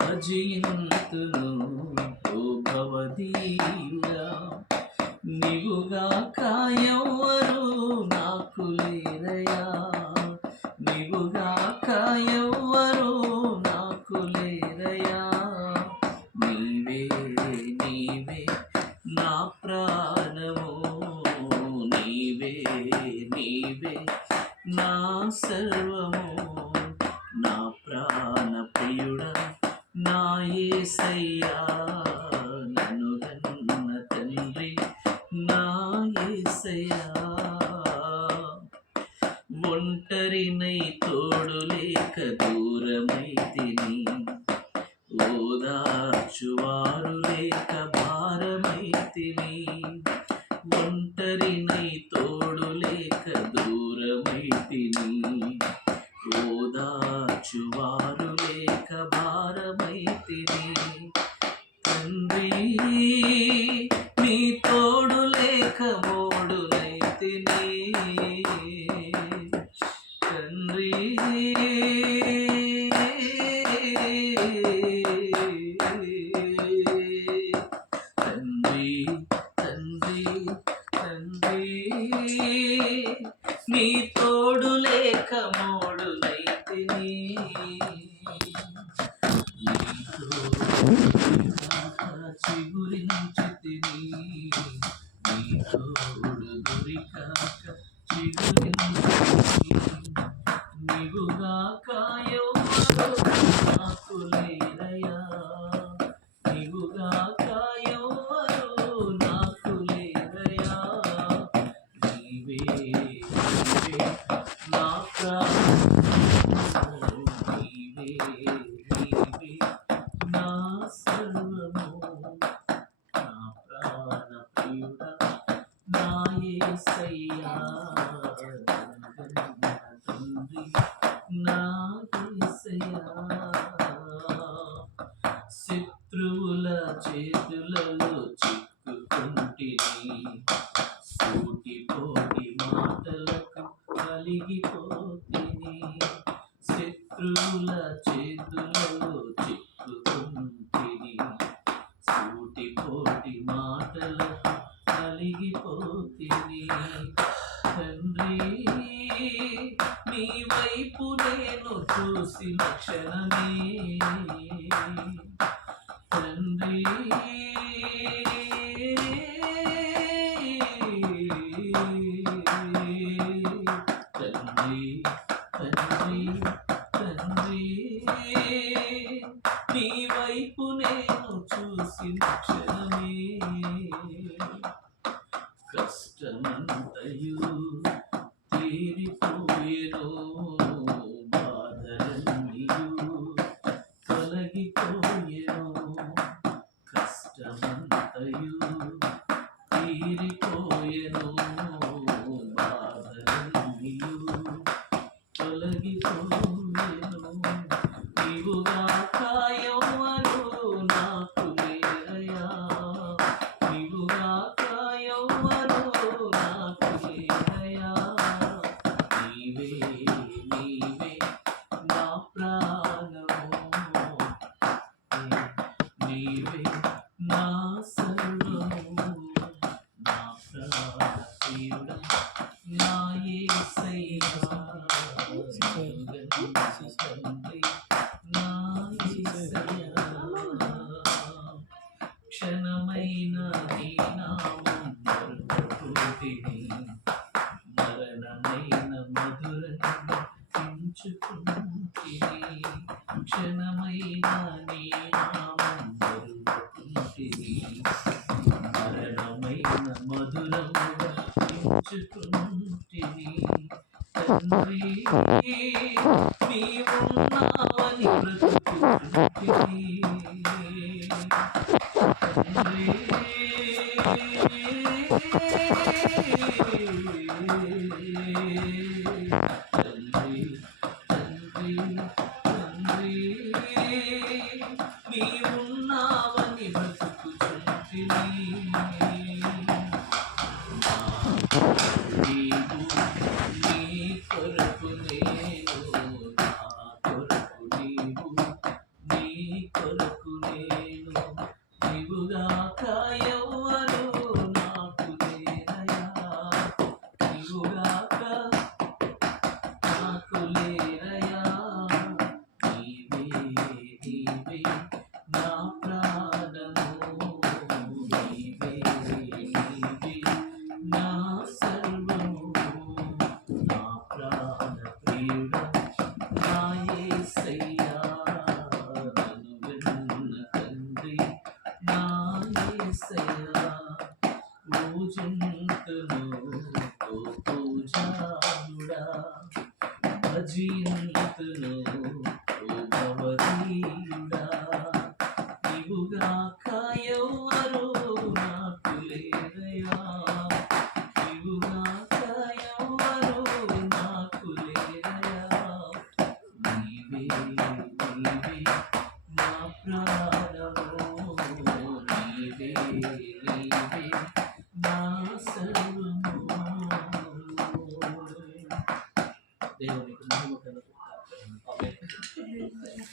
భజింతును ఓ భవదీయుడా. నీవుగాక ఎవ్వరు నాకు లేరయ్యా, నీవుగాక ఎవ్వరు నాకు లేరయ్యా. నీవే నీవే నా ప్రాణము, నీవే నీవే నా సర్వము. నా ప్రాణ ప్రియుడా నా యేసయ్యా, నన్ను గన్న తండ్రి నా యేసయ్యా. ఒంటరినై తోడు లేక దూరమైతిని, ఓదార్చువారు లేక భారమైతిని. ఒంటరినై తోడు లేక దూరమైతిని, ఓదార్చువారు లేక భారమైతిని. తండ్రి నీ తోడు లేక మోడునైతిని, తండ్రి తండ్రి తండ్రి తండ్రి నీ తోడు లేక మోడునైతిని. చిగురించితిని, నీ తోడు దొరికాక చిగురించితిని. నీవుగాక ఎవ్వరు నాకు లేరయ్యా, నీవుగాక ఎవ్వరు నాకు లేరయ్యా. నీవే నీవే నా ప్రాణము, నీవే నీవే నా సర్వము. నా ప్రాణ ప్రియుడా నా యేసయ్యా, తండ్రి నా యేసయ్యా. శత్రువుల చేతులలో చిక్కుకుంటిని, సూటిపోటి మాటలకు కలిగిపోతిని. శత్రువుల చేతులలో చిక్కుకుంటిని, సూటిపోటి మాటలకు కలిగిపోతిని. తండ్రి నీ వైపు నేను చూసిన క్షణమే, తండ్రి తండ్రి తండ్రి తండ్రి నీ వైపు నేను చూసిన క్షణమే. కష్టమంతయు తీరిపోయెను, బాధలన్నీయు తొలగిపోయెను. కష్టమంతయు తీరిపోయెను, బాధలన్నీయు తొలగిపోయెను. నీవుగాక ఎవ్వరు నాకు లేరయ్యా, నీవుగాక ఎవ్వరు నాకు లేరయ్యా. నీవే నీవే నా ప్రాణము, నీవే నా సర్వము. నా ప్రాణ ప్రియుడా నా యేసయ్యా, తండ్రి నా యేసయ్యా. క్షణమైన నీ నామం మరువకుంటిని, మరణమైన మధురాన్ని ఎంచుకుంటిని. క్షణమైన నీ నామం మరువకుంటిని, మరణమైన మధురముగా ఎంచుకుంటిని. తండ్రి నీవున్నావని బ్రతుకుతుంటిని, తండ్రి తండ్రి తండ్రి తండ్రి నీవున్నావని బ్రతుకుతుంటిని. నీవు నీ కొరకు నేను, నా కొరకు నీవు నీ కొరకు నేను నీవుగాక ఎవ్వరు నాకు లేరయా నీవుగాక నాకు లేరయా నీవే నీవే నా ప్రాణము నీవే నీవే నా సర్వము నా ప్రాణ ప్రియుడా నా యేసయ్యా నన్ను వెన్న తండ్రి నా యేసయ్యా పూజింతును ఓ పూజారుడా భజింతును ఓ భవదీయుడా నీవుగాక ఎవ్వరు నాకు లేరయా నీవుగాక ఎవ్వరు నాకు లేరయా నీవే నీవే నా ప్రాణము నీవే నీవే నా సర్వము దేవునికి మహిమ కలుగుగాక. ఆమేన్.